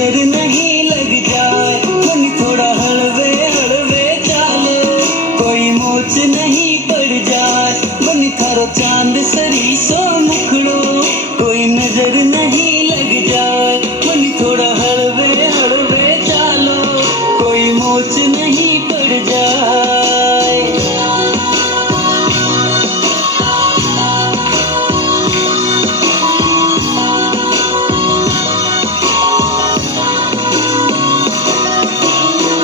नजर नहीं लग जाए, मन थोड़ा हलवे हलवे चाले, कोई मोच नहीं पड़ जाए, मन थारो चांद सरी सो मुखड़ो, कोई नजर नहीं लग जाए, मन थोड़ा हलवे हलवे चालो, कोई मोच नहीं पड़ जाए।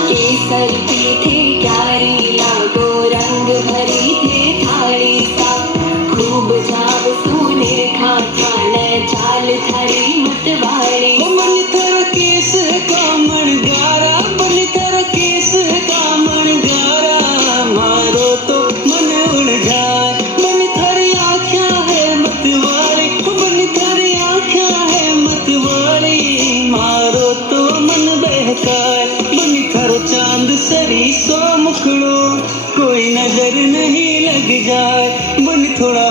केसर पीठे क्यारी लागो, रंग भरी थे थाली सा, खूब जाव सोने खाता न चाल थारी मतवाड़ी। मन थारा केस कामण गारा, मन थारा केस कामण गारा, मारो तो मन उड़ जाए, मन थारी आँखा है मतवाली, मन थारी आँखा है मतवाली, मारो तो मन बहकाए, मन थारो चांद सरी सो मुखड़ो, कोई नजर नहीं लग जाए, मन थोड़ा